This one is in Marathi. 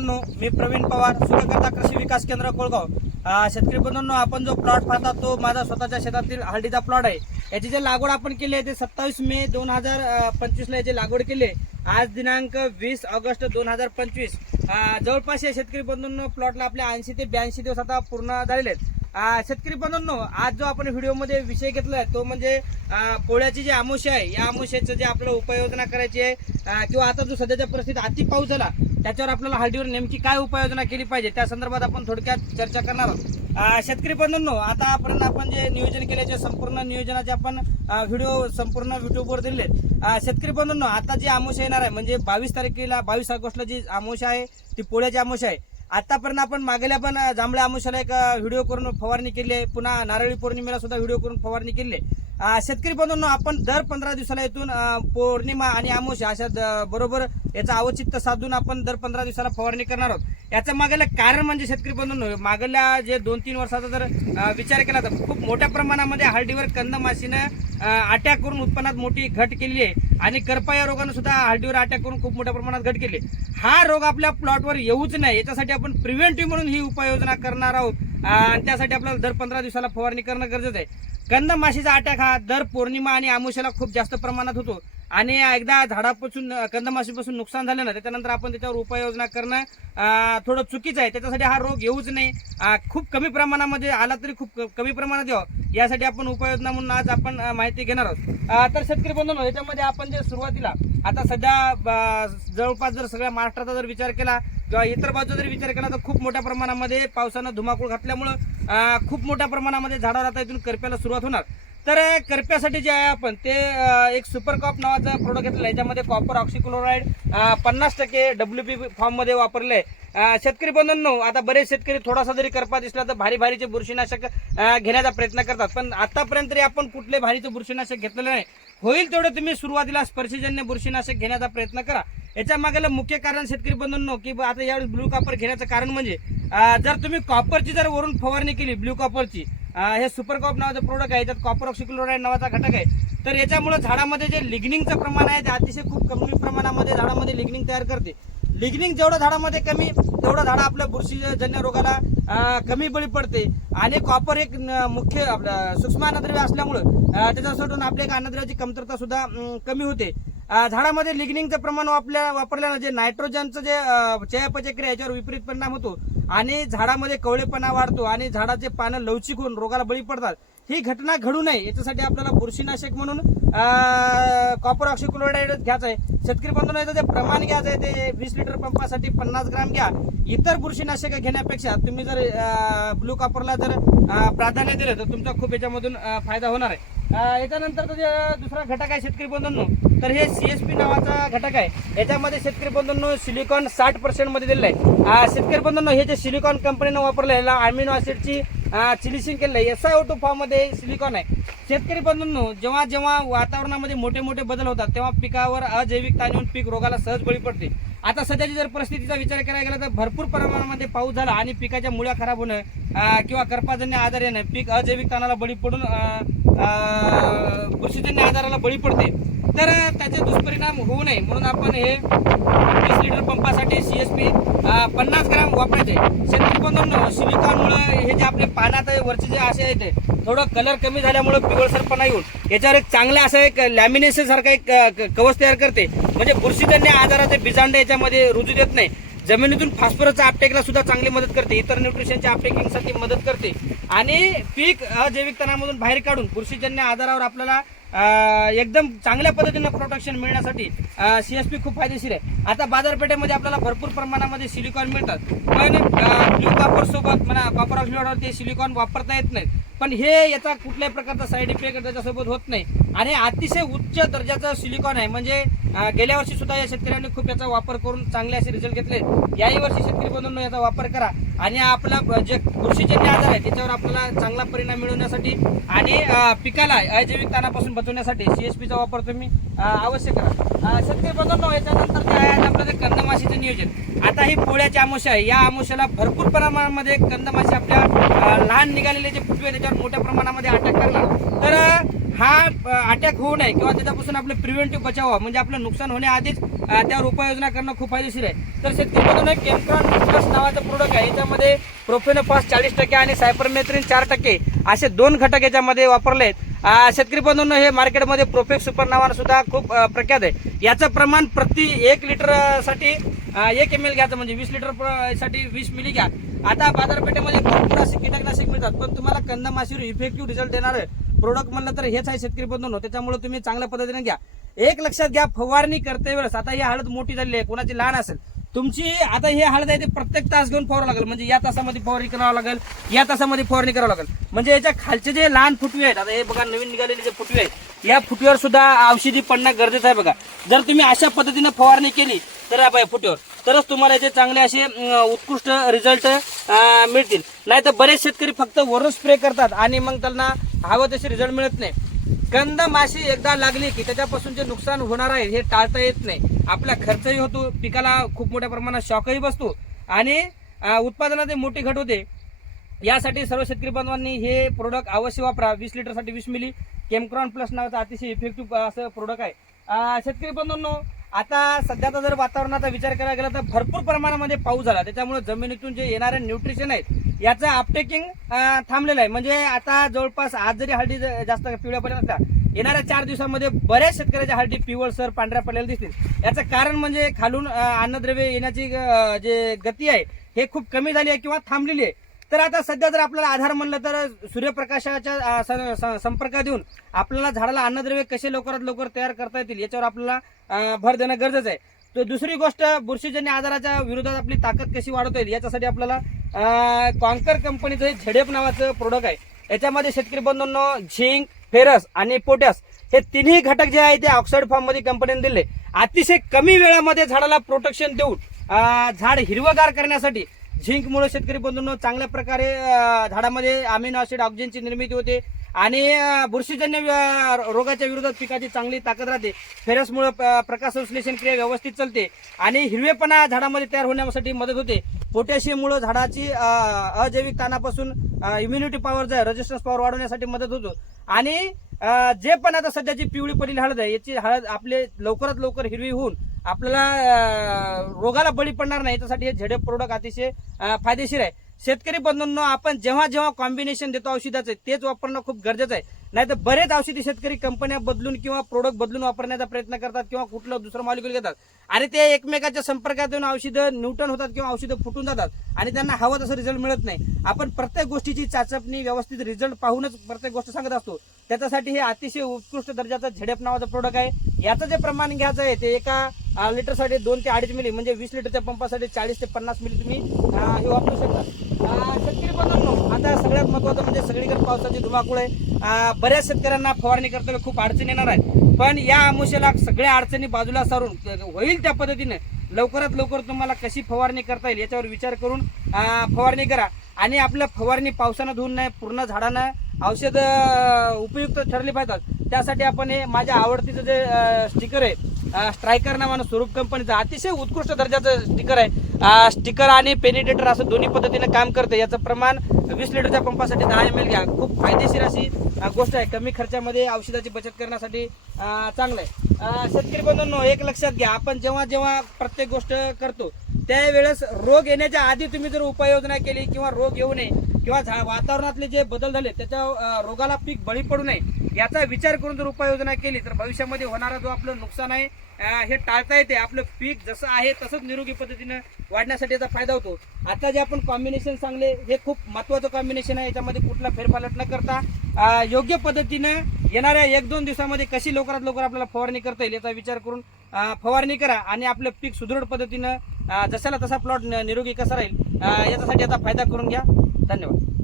बंधूंनो मी प्रवीण पवार सुखकर्ता कृषी विकास केंद्र कोळगाव. शेतकरी बंधूंनो आपण जो प्लॉट पाहता तो माझा स्वतःच्या शेतातील हळदीचा प्लॉट आहे. याची जे लागवड आपण केली आहे ते सत्तावीस मे दोन हजार पंचवीसला याची लागवड केली आहे. आज दिनांक वीस ऑगस्ट दोन हजार पंचवीस. जवळपास या शेतकरी बंधूंनो प्लॉटला आपल्या ऐंशी ते ब्याऐंशी दिवस आता पूर्ण झालेले आहेत. शेतकरी बंधूंनो आज जो आपण व्हिडिओमध्ये विषय घेतला आहे तो म्हणजे पोळ्याची जी आमुष्य आहे या आमुष्याचं जे आपल्याला उपाययोजना करायची आहे किंवा आता जो सध्याच्या परिस्थितीत अति पाऊस झाला त्याच्यावर आपल्याला हळदीवर नेमकी काय उपाययोजना केली पाहिजे त्या संदर्भात आपण थोडक्यात चर्चा करणार आहोत. शेतकरी बंधूंनो आतापर्यंत आपण जे नियोजन केल्याचे संपूर्ण नियोजनाचे आपण व्हिडिओ संपूर्ण युट्यूबवर दिले शेतकरी बंधूंनो आता जी आमुष्य येणार आहे म्हणजे बावीस तारखेला बावीस ऑगस्टला जी आमुष्य आहे ती पोळ्याची आमुष्य आहे. आतापर्यंत आपण मागेल्या पण जांभळ्या आमुष्याला एक व्हिडिओ करून फवारणी केली आहे. पुन्हा नारळी पौर्णिमेला सुद्धा व्हिडिओ करून फवारणी केली आहे. शेतकरी बंधूंनो आपण दर पंधरा दिवसाला येथून पौर्णिमा आणि आमुष्य अशा द- बरोबर याचं औचित्य साधून आपण दर पंधरा दिवसाला फवारणी करणार आहोत. याचं मागलं कारण म्हणजे शेतकरी बंधूंनो मागल्या जे दोन तीन वर्षाचा जर विचार केला तर खूप मोठ्या प्रमाणामध्ये हळदीवर कंदमाशीनं अटॅक करून उत्पन्नात मोठी घट केली आहे. आणि करपा या रोगानं सुद्धा हळदीवर अटॅक करून खूप मोठ्या प्रमाणात घट केली आहे. हा रोग आपल्या प्लॉटवर येऊच नाही. याच्यासाठी आपण प्रिव्हेंटिव्ह म्हणून ही उपाययोजना करणार आहोत. आणि त्यासाठी आपल्याला दर पंधरा दिवसाला फवारणी करणं गरजेचं आहे. कंद माशीचा अटॅक हा दर पौर्णिमा आणि आमुष्याला खूप जास्त प्रमाणात होतो. आणि एकदा झाडापासून कंदमाशीपासून नुकसान झालं ना त्याच्यानंतर आपण त्याच्यावर उपाययोजना करणं थोडं चुकीचं आहे. त्याच्यासाठी हा रोग येऊच नाही. खूप कमी प्रमाणामध्ये आला तरी खूप क- कमी प्रमाणात यावं. यासाठी आपण उपाययोजना म्हणून आज आपण माहिती घेणार आहोत. तर शेतकरी बंधूंनो याच्यामध्ये आपण जे सुरुवातीला आता सध्या जवळपास जर सगळ्या महाराष्ट्राचा जर विचार केला किंवा इतर बाजूचा जर विचार केला तर खूप मोठ्या प्रमाणामध्ये पावसानं धुमाकूळ घातल्यामुळं खूप मोठ्या प्रमाणामध्ये झाडावर आता इथून करप्याला सुरुवात होणार. तर करप्यासाठी जे आहे आपण ते एक सुपर कॉप नावाचं प्रोडक्ट घेतलं आहे. याच्यामध्ये कॉपर ऑक्सिक्लोराईड पन्नास टक्के डब्ल्यू पी फॉर्ममध्ये वापरले आहे. अं, शेतकरी बंधूंनो आता बरेच शेतकरी थोडासा जरी करपा दिसला तर भारी भारीचे बुरशीनाशक घेण्याचा प्रयत्न करतात. पण आतापर्यंत तरी आपण कुठले भारीचं बुरशीनाशक घेतलेलं नाही. होईल तेवढं तुम्ही सुरुवातीला स्पर्शजन्य बुरशीनाशक घेण्याचा प्रयत्न करा. याच्या मागेला मुख्य कारण शेतकरी बंधूंनो की आता यावेळी ब्लू कॉपर घेण्याचं कारण म्हणजे जर तुम्ही कॉपरची जर वरून फवारणी केली ब्लू कॉपरची हे सुपर कॉप नावाचं प्रोडक्ट आहे त्यात कॉपर ऑक्सिक्लोराईड नावाचा घटक आहे. तर याच्यामुळे झाडामध्ये जे लिग्निंगचं प्रमाण आहे ते अतिशय खूप कमी प्रमाणामध्ये झाडामध्ये लिग्निंग तयार करते. लिग्निंग जेवढं झाडामध्ये कमी तेवढं झाडं आपल्या बुरशीजन्य रोगाला कमी बळी पडते. आणि कॉपर एक मुख्य आपलं सूक्ष्म अन्नद्रव्य असल्यामुळं त्याच्या सोडून आपल्या एक अन्नद्रव्याची कमतरता सुद्धा कमी होते. झाडामध्ये लिग्निंगचं प्रमाण आपल्या वापरल्यानं जे नायट्रोजनचं जे चयापचक्रिया चयापचय क्रिया याच्यावर विपरीत परिणाम होतो. आणि झाडामध्ये कवळेपणा वाढतो आणि झाडाचे पानं लवचिक होऊन रोगाला बळी पडतात. ही घटना घडू नये याच्यासाठी आपल्याला बुरशीनाशक म्हणून कॉपर ऑक्सिक्लोराईड घ्यायचं आहे. शेतकरी बंधूंना याचं जे प्रमाण घ्यायचं आहे ते वीस लिटर पंपासाठी पन्नास ग्राम घ्या. इतर बुरशीनाशक घेण्यापेक्षा तुम्ही जर ब्लू कॉपरला जर प्राधान्य दिलं तर तुमचा खूप याच्यामधून फायदा होणार आहे. याच्यानंतर जे दुसरा घटक आहे शेतकरी बंधूंनो. तर हे सी एस पी नावाचा घटक आहे. याच्यामध्ये शेतकरी बंधूंनो सिलिकॉन साठ पर्सेंटमध्ये दिलेलं आहे. शेतकरी बंधूंनो हे जे सिलिकॉन कंपनीनं वापरलेलं अमिनो ऍसिडची चिलिशिंग केलेलं आहे. एस आय ओ टू फॉर्ममध्ये सिलिकॉन आहे. शेतकरी बंधूंनो जेव्हा जेव्हा वातावरणामध्ये मोठे मोठे बदल होतात तेव्हा पिकावर अजैविकता येऊन पीक रोगाला सहज बळी पडते. आता सध्याची जर परिस्थितीचा विचार करायला गेला तर भरपूर प्रमाणामध्ये पाऊस झाला आणि पिकाच्या मुळ्या खराब होणं किंवा कर्पाजन्य आजार येणं पीक अजैविक ताणाला बळी पडून कृषीजन्य आजाराला बळी पडते. तर त्याचे दुष्परिणाम होऊ नये. म्हणून आपण हे वीस लिटर पंपासाठी सी एस पी पन्नास ग्राम वापरायचे. शेतकरी बंधूंनो सिलिकॉनमुळे हे जे आपले पानात वरचे जे असे आहेत ते थोडं कलर कमी झाल्यामुळं पिवळसरपणा येऊन याच्यावर एक चांगलं असं एक लॅमिनेशन सारखा एक क- कवच तयार करते. म्हणजे बुरशीजन्य आजाराचे बिजांड याच्यामध्ये रुजू देत नाही. जमिनीतून फॉस्फरसच्या आपटेकला सुद्धा चांगली मदत करते. इतर न्यूट्रिशनच्या आपटेकिंगसाठी मदत करते. आणि पीक अजैविक तणामधून बाहेर काढून बुरशीजन्य आजारावर आपल्याला एकदम चांगल्या पद्धतीनं प्रोटेक्शन मिळण्यासाठी सी एस पी खूप फायदेशीर आहे. आता बाजारपेठेमध्ये आपल्याला भरपूर प्रमाणामध्ये सिलिकॉन मिळतात. पण ब्ल्यू कॉपर सोबत म्हणा कॉपर ऑक्सिडावर ते सिलिकॉन वापरता येत नाहीत. पण हे याचा कुठल्याही प्रकारचा साईड इफेक्ट त्याच्यासोबत होत नाही. आणि अतिशय उच्च दर्जाचं सिलिकॉन आहे. म्हणजे गेल्या वर्षी सुद्धा या शेतकऱ्यांनी खूप याचा वापर करून चांगले असे रिझल्ट घेतले. याही वर्षी शेतकरी बंधूंनो याचा वापर करा. आणि आपला ब- जे आजार आहे त्याच्यावर आपल्याला चांगला परिणाम मिळवण्यासाठी आणि पिकाला अजैविक ताणापासून बचवण्यासाठी सी एस पीचा वापर तुम्ही आवश्यक अवश्य करा. अं, शेतकरी याच्यानंतर जे आहे आपलं ते कंदमाशीचं नियोजन. आता ही पोळ्याची आमुष्य आहे. या आमुष्याला भरपूर प्रमाणामध्ये कंदमाशी आपल्या लहान निघालेले जे फुटवे त्याच्यावर मोठ्या प्रमाणामध्ये अटॅक करणार. तर हा अटॅक होऊ नये किंवा त्याच्यापासून आपलं प्रिव्हेंटिव्ह बचाव म्हणजे आपलं नुकसान होण्याआधीच त्यावर उपाययोजना करणं खूप फायदेशीर आहे. तर शेतकऱ्यांकडून एक केमक्रॉन प्लस नावाचं प्रोडक्ट आहे. याच्यामध्ये प्रोफेनोपास चाळीस टक्के आणि सायपरमेथ्रिन चार टक्के असे दोन घटक याच्यामध्ये वापरले आहेत. शेतकरी बंधूंनो हे मार्केटमध्ये प्रोफेक्स सुपर नावानं सुद्धा खूप प्रख्यात आहे. याचं प्रमाण प्रति एक लिटरसाठी एक एम एल घ्यायचं म्हणजे वीस लिटर प्र- साठी वीस मिली घ्या. आता बाजारपेठेमध्ये भरपूर असे कीटकनाशक मिळतात. पण तुम्हाला कंदमाशीवर इफेक्टिव्ह रिझल्ट देणार प्रोडक्ट म्हणलं तर हेच आहे शेतकरी बंधूंनो. त्याच्यामुळे तुम्ही चांगल्या पद्धतीने घ्या. एक लक्षात घ्या फवारणी करते वेळेस. आता ही हळद मोठी झालेली आहे कोणाची लहान असेल. तुमची आता ही हळद आहे ते प्रत्येक तास घेऊन फवारावं लागेल. म्हणजे या तासामध्ये फवारणी करावं लागेल या तासामध्ये फवारणी करावं लागेल. म्हणजे याच्या खालचे जे लहान फुटवे आहेत आता हे बघा नवीन निघालेले जे फुटवे आहेत या फुटव्यावर सुद्धा औषधी पडणं गरजेचं आहे बघा. जर तुम्ही अशा पद्धतीनं फवारणी केली तर या फुटव्यावर. तरच तुम्हाला याचे चांगले असे उत्कृष्ट रिझल्ट मिळतील. नाही तर बरेच शेतकरी फक्त वरून स्प्रे करतात आणि मग त्यांना हवं तसे रिझल्ट मिळत नाही. कंद माशी एकदा लागली की त्याच्यापासून जे नुकसान होणार आहे हे टाळता येत नाही. आपला खर्चही होतो पिकाला खूप मोठ्या प्रमाणात शॉकही बसतो. आणि उत्पादनात मोठी घट होते. यासाठी सर्व शेतकरी बांधवांनी हे प्रोडक्ट अवश्य वापरा. वीस लिटरसाठी वीस मिली. केमक्रॉन प्लस नावाचं अतिशय इफेक्टिव्ह असं प्रोडक्ट आहे. शेतकरी बांधवांनो आता सध्याचा जर वातावरणाचा विचार करायला गेला तर भरपूर प्रमाणामध्ये पाऊस झाला. त्याच्यामुळे जमिनीतून जे येणारे न्यूट्रिशन आहेत याचं अपटेकिंग थांबलेलं आहे. म्हणजे आता जवळपास आज जरी हळदी जास्त पिवळ्या पडल्या नसल्या येणाऱ्या चार दिवसामध्ये बऱ्याच शेतकऱ्याच्या हळदी पिवळसर पांढऱ्या पडलेल्या दिसतील. याचं कारण म्हणजे खालून अन्नद्रव्य येण्याची जे गती आहे हे खूप कमी झाली आहे किंवा थांबलेली आहे. तर आता सध्या जर आपल्याला आधार म्हणलं तर सूर्यप्रकाशाच्या स- स- संपर्कात येऊन आपल्याला झाडाला अन्नद्रव्य कसे लवकरात लवकर तयार करता येतील याच्यावर आपल्याला भर देणं गरजेचं आहे. तर दुसरी गोष्ट बुरशीजन्य आजाराच्या विरोधात आपली ताकद कशी वाढवता येईल याच्यासाठी आपल्याला कॉन्कर कंपनीचं हे झेडेप नावाचं प्रोडक्ट आहे याच्यामध्ये शेतकरी बंधूंनो झिंक फेरस आणि पोटॅस हे तिन्ही घटक जे आहे ते ऑक्साईड फॉर्ममध्ये कंपनीने दिले. अतिशय कमी वेळामध्ये झाडाला प्रोटेक्शन देऊन झाड हिरवगार करण्यासाठी झिंकमुळे शेतकरी बंधूंनो चांगल्या प्रकारे झाडामध्ये अमिनो ऍसिड ऑक्सिजनची निर्मिती होते आणि बुरशीजन्य रोगाच्या विरोधात पिकाची चांगली ताकद राहते. फेरसमुळे प्रकाश संश्लेषण क्रिया व्यवस्थित चालते आणि हिरवेपणा झाडामध्ये तयार होण्यासाठी मदत होते. पोटॅशियममुळे झाडाची अजैविक ताणापासून इम्युनिटी पॉवर जे रेजिस्टन्स पॉवर वाढवण्यासाठी मदत होतो. आणि जे पण आता सध्याची पिवळी पडील हळद आहे याची हळद आपले लवकरात लवकर हिरवी होऊन आपल्याला रोगाला बळी पडणार नाही. याच्यासाठी हे झेडप प्रोडक्ट अतिशय फायदेशीर आहे. शेतकरी बंधूंना आपण जेव्हा जेव्हा कॉम्बिनेशन देतो औषधाचं तेच वापरणं खूप गरजेचं आहे. नाही तर बरेच औषधी शेतकरी कंपन्या बदलून किंवा प्रोडक्ट बदलून वापरण्याचा प्रयत्न करतात किंवा कुठलं दुसरं मॉलिक्युल घेतात. आणि ते एकमेकाच्या संपर्कात येऊन औषधं न्यूटन होतात किंवा औषधं फुटून जातात आणि त्यांना हवं तसं रिझल्ट मिळत नाही. आपण प्रत्येक गोष्टीची चाचपणी व्यवस्थित रिझल्ट पाहूनच प्रत्येक गोष्ट सांगत असतो. त्याच्यासाठी हे अतिशय उत्कृष्ट दर्जाचं झेडेप नावाचं प्रोडक्ट आहे. याचं जे प्रमाण घ्यायचं आहे ते एका लिटरसाठी दोन ते अडीच मिली म्हणजे वीस लिटरच्या पंपासाठी चाळीस ते पन्नास मिली तुम्ही हे वापरू शकता. शेतकरी बंधूंनो आता सगळ्यात महत्वाचं म्हणजे सगळीकडे पावसाची धुमाकूळ आहे. बऱ्याच शेतकऱ्यांना फवारणी करताना खूप अडचणी येणार आहे. पण या आमुष्याला सगळ्या अडचणी बाजूला सारून होईल त्या पद्धतीने लवकरात लवकर तुम्हाला कशी फवारणी करता येईल याच्यावर विचार करून फवारणी करा. आणि आपल्या फवारणी पावसानं धुवून नाही पूर्ण झाडानं औषध उपयुक्त ठरली पाहिजेत. त्यासाठी आपण हे माझ्या आवडतीचं जे स्टिकर आहे स्ट्रायकर नावानं स्वरूप कंपनीचं अतिशय उत्कृष्ट दर्जाचं स्टिकर आहे. स्टिकर आणि पेनिटेटर असं दोन्ही पद्धतीने काम करतं. याचं प्रमाण वीस लिटरच्या पंपासाठी दहा एम एल घ्या. खूप फायदेशीर अशी गोष्ट आहे. कमी खर्चामध्ये औषधाची बचत करण्यासाठी चांगलं आहे. शेतकरी बंधूंनो एक लक्षात घ्या. आपण जेव्हा जेव्हा प्रत्येक गोष्ट करतो त्यावेळेस रोग येण्याच्या आधी तुम्ही जर उपाययोजना केली किंवा रोग येऊ नये किंवा झा- वातावरणातले जे बदल झाले त्याच्या रोगाला पीक बळी पडू नये याचा विचार करून जर उपाययोजना केली तर भविष्यामध्ये होणारा जो आपलं नुकसान आहे हे टाळता येते. आपलं पीक जसं आहे तसंच निरोगी पद्धतीनं वाढण्यासाठी याचा फायदा होतो. आता जे आपण कॉम्बिनेशन सांगले हे खूप महत्वाचं कॉम्बिनेशन आहे. याच्यामध्ये कुठला फेरफालट न करता योग्य पद्धतीनं येणाऱ्या एक दोन दिवसामध्ये कशी लवकरात लवकर आपल्याला फवारणी करता येईल याचा विचार करून फवारणी करा आणि आपलं पीक सुदृढ पद्धतीनं जशाला तसा प्लॉट निरोगी कसा राहील याच्यासाठी याचा फायदा करून घ्या. धन्यवाद.